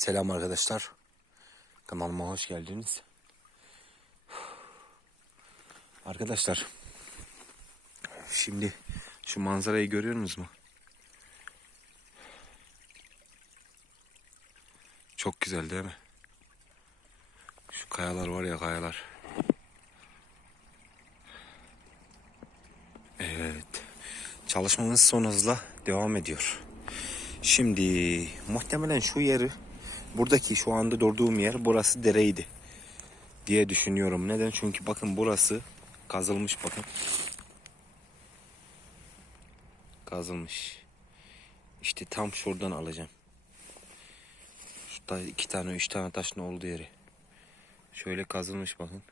Selam arkadaşlar. Kanalıma hoş geldiniz. Arkadaşlar. Şimdi şu manzarayı görüyorsunuz mu? Çok güzel değil mi? Şu kayalar var ya kayalar. Evet. Çalışmamız son hızla devam ediyor. Şimdi muhtemelen şu yeri buradaki şu anda durduğum yer burası dereydi diye düşünüyorum. Neden? Çünkü bakın burası kazılmış bakın. Kazılmış. İşte tam şuradan alacağım. Şurada iki tane üç tane taşın olduğu yeri. Şöyle kazılmış bakın.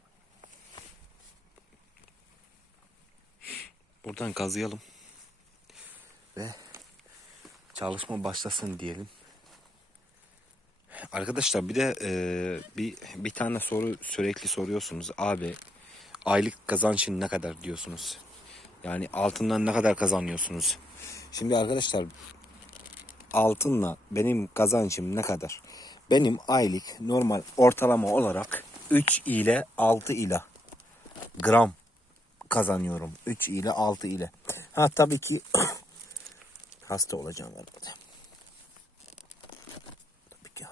Buradan kazıyalım. Ve çalışma başlasın diyelim. Arkadaşlar bir de e, bir bir tane soru sürekli soruyorsunuz. Abi aylık kazancın ne kadar diyorsunuz. Yani altından ne kadar kazanıyorsunuz? Şimdi arkadaşlar altınla benim kazancım ne kadar? Benim aylık normal ortalama olarak 3 ile 6 ile gram kazanıyorum. 3 ile 6 ile. Ha tabii ki hasta olacağım herhalde.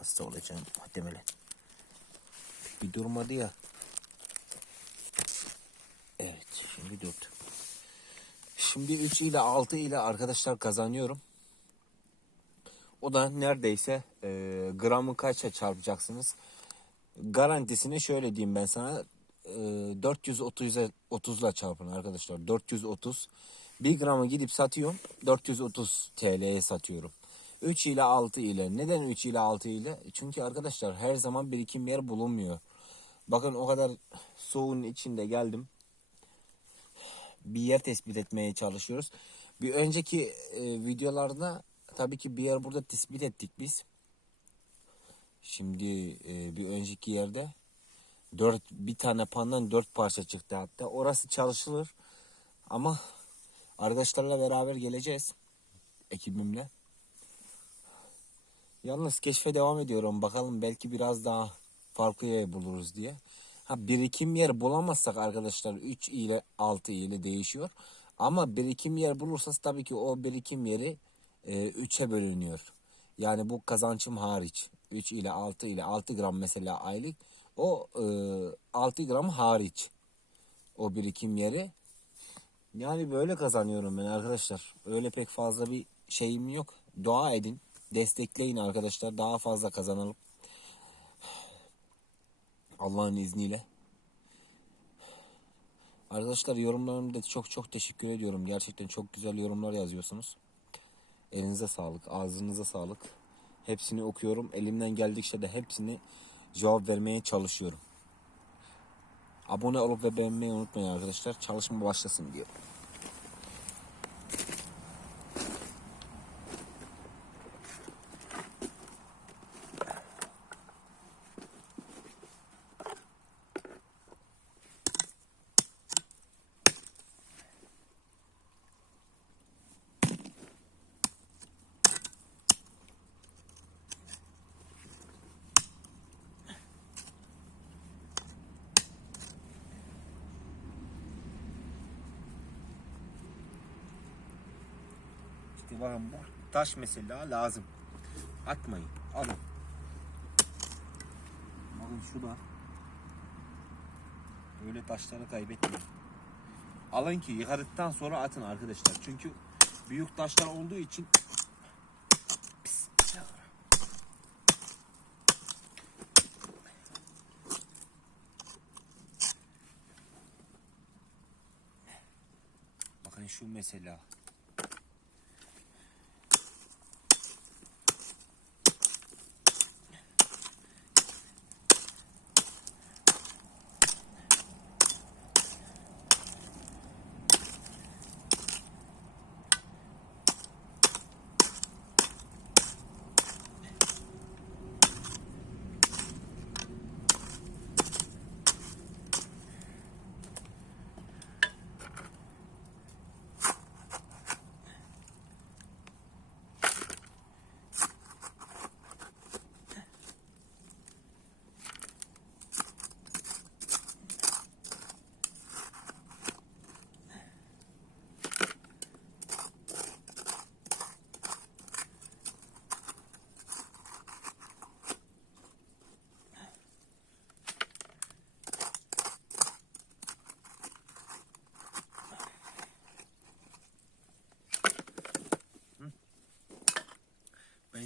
Hasta olacağım muhtemelen. Bir durmadı ya. Evet şimdi durdu. Şimdi 3 ile 6 ile arkadaşlar kazanıyorum. O da neredeyse e, gramı kaça çarpacaksınız? Garantisini şöyle diyeyim ben sana. E, 430'a 30'la çarpın arkadaşlar. 430. 1 gramı gidip satıyorum. 430 TL'ye satıyorum. 3 ile 6 ile. Neden 3 ile 6 ile? Çünkü arkadaşlar her zaman birikim yer bulunmuyor. Bakın o kadar soğuğun içinde geldim. Bir yer tespit etmeye çalışıyoruz. Bir önceki e, videolarda tabii ki bir yer burada tespit ettik biz. Şimdi e, bir önceki yerde dört bir tane pandan dört parça çıktı hatta. Orası çalışılır. Ama arkadaşlarla beraber geleceğiz. Ekibimle. Yalnız keşfe devam ediyorum. Bakalım belki biraz daha farklı yer buluruz diye. Ha birikim yer bulamazsak arkadaşlar 3 ile 6 ile değişiyor. Ama birikim yer bulursanız tabii ki o birikim yeri 3'e bölünüyor. Yani bu kazancım hariç. 3 ile 6 ile 6 gram mesela aylık. O e, 6 gram hariç. O birikim yeri. Yani böyle kazanıyorum ben arkadaşlar. Öyle pek fazla bir şeyim yok. Dua edin. Destekleyin arkadaşlar. Daha fazla kazanalım. Allah'ın izniyle. Arkadaşlar yorumlarımda çok çok teşekkür ediyorum. Gerçekten çok güzel yorumlar yazıyorsunuz. Elinize sağlık, ağzınıza sağlık. Hepsini okuyorum. Elimden geldikçe de hepsini cevap vermeye çalışıyorum. Abone olup ve beğenmeyi unutmayın arkadaşlar. Çalışma başlasın diyor. İşte bakın taş mesela lazım. Atmayın. Alın. Bakın şu da. Böyle taşları kaybetmeyin. Alın ki yıkadıktan sonra atın arkadaşlar. Çünkü büyük taşlar olduğu için. Bakın şu mesela.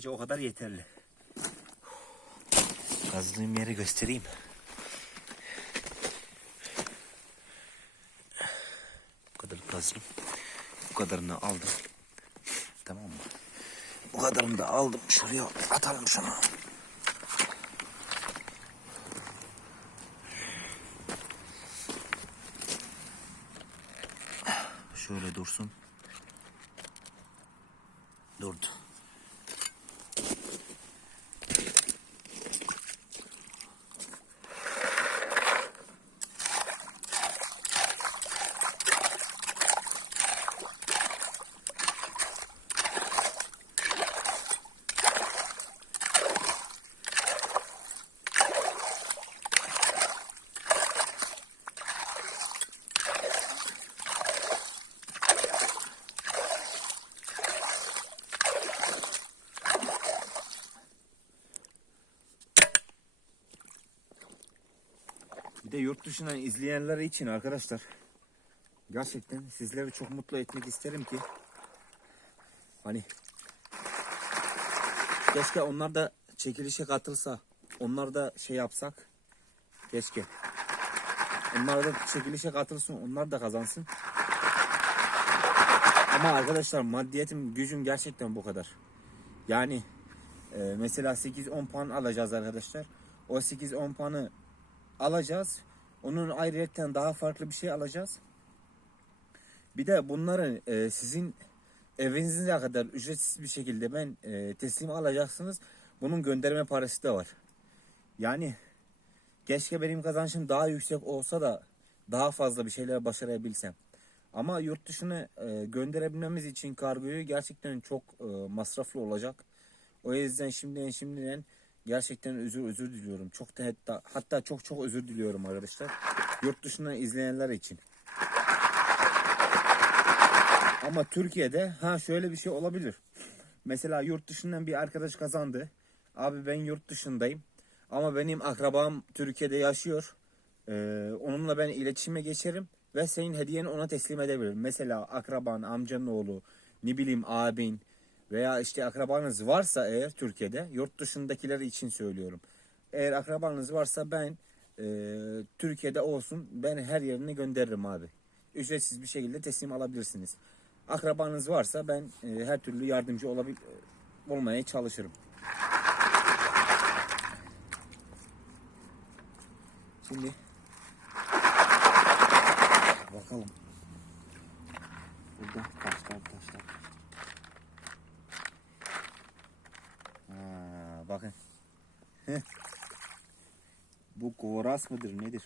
Bence o kadar yeterli. Kazdığım yeri göstereyim. Bu kadar kazdım. Bu kadarını aldım. Tamam mı? Bu kadarını da aldım. Şuraya atalım şunu. Şöyle dursun. Durdu. Bir de yurt dışından izleyenler için arkadaşlar gerçekten sizleri çok mutlu etmek isterim ki hani keşke onlar da çekilişe katılsa onlar da şey yapsak keşke. Onlar da çekilişe katılsın onlar da kazansın. Ama arkadaşlar maddiyetim gücüm gerçekten bu kadar. Yani e, mesela 8-10 puan alacağız arkadaşlar. O 8-10 puanı alacağız. Onun ayrıyetten daha farklı bir şey alacağız. Bir de bunları e, sizin evinize kadar ücretsiz bir şekilde ben e, teslim alacaksınız. Bunun gönderme parası da var. Yani keşke benim kazançım daha yüksek olsa da daha fazla bir şeyler başarabilsem. Ama yurt dışına e, gönderebilmemiz için kargoyu gerçekten çok e, masraflı olacak. O yüzden şimdiden şimdiden Gerçekten özür özür diliyorum. Çok da hatta, hatta çok çok özür diliyorum arkadaşlar. Yurt dışından izleyenler için. Ama Türkiye'de ha şöyle bir şey olabilir. Mesela yurt dışından bir arkadaş kazandı. Abi ben yurt dışındayım. Ama benim akrabam Türkiye'de yaşıyor. Ee, onunla ben iletişime geçerim ve senin hediyeni ona teslim edebilirim. Mesela akraban, amcanın oğlu, ne bileyim abin, veya işte akrabanız varsa eğer Türkiye'de yurt dışındakiler için söylüyorum. Eğer akrabanız varsa ben e, Türkiye'de olsun ben her yerine gönderirim abi. Ücretsiz bir şekilde teslim alabilirsiniz. Akrabanız varsa ben e, her türlü yardımcı olabil olmaya çalışırım. Şimdi bakalım. Burada taşlar taşlar. Bakın. Bu koras mıdır nedir?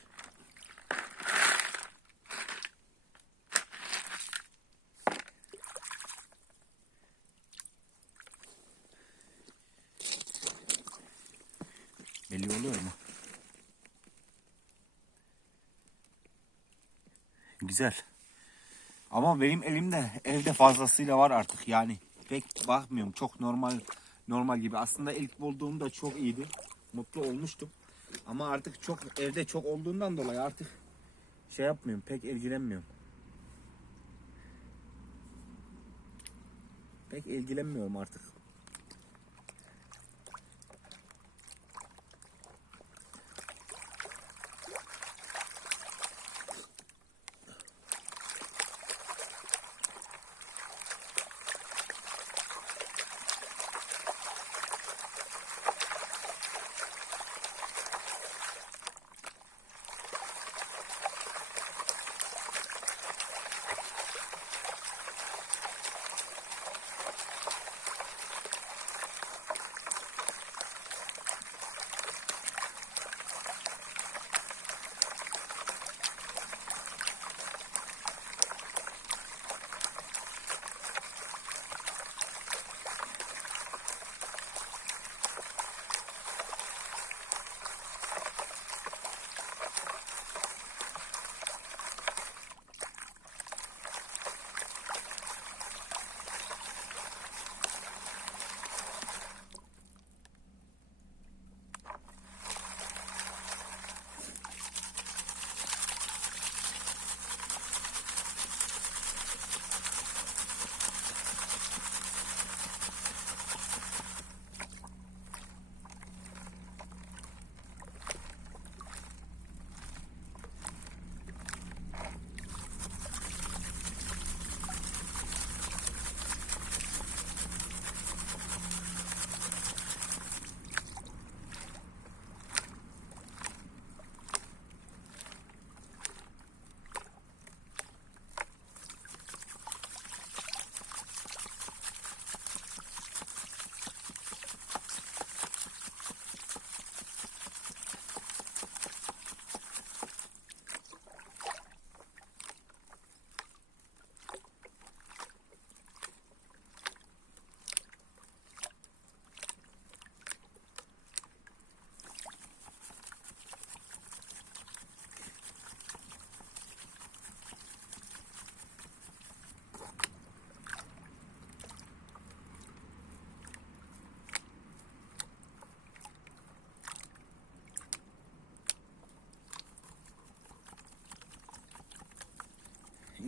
Belli oluyor mu? Güzel. Ama benim elimde evde fazlasıyla var artık yani. Pek bakmıyorum. Çok normal normal gibi. Aslında ilk bulduğumda çok iyiydi. Mutlu olmuştum. Ama artık çok evde çok olduğundan dolayı artık şey yapmıyorum. Pek ilgilenmiyorum. Pek ilgilenmiyorum artık.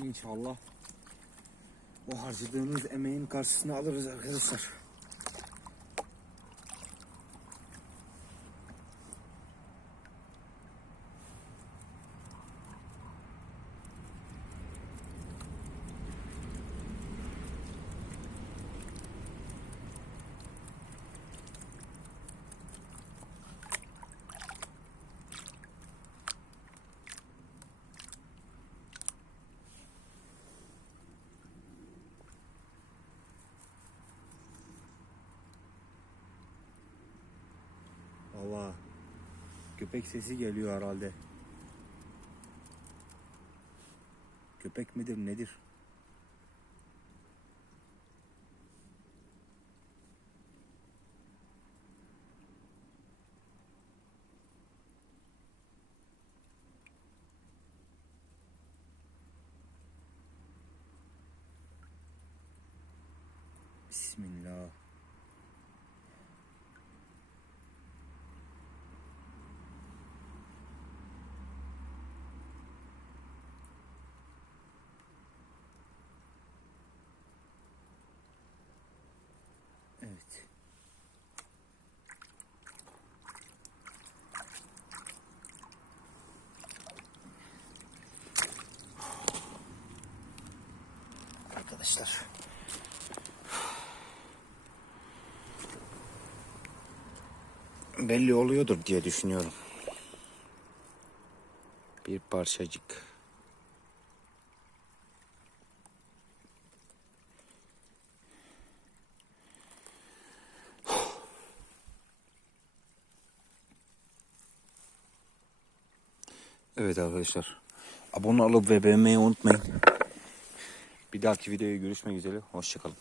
İnşallah o harcadığımız emeğin karşısını alırız arkadaşlar. Köpek sesi geliyor herhalde. Köpek midir nedir? Bismillah. Evet. Arkadaşlar. Belli oluyordur diye düşünüyorum. Bir parçacık. Evet arkadaşlar. Abone olup ve beğenmeyi unutmayın. Bir dahaki videoya görüşmek üzere. Hoşçakalın.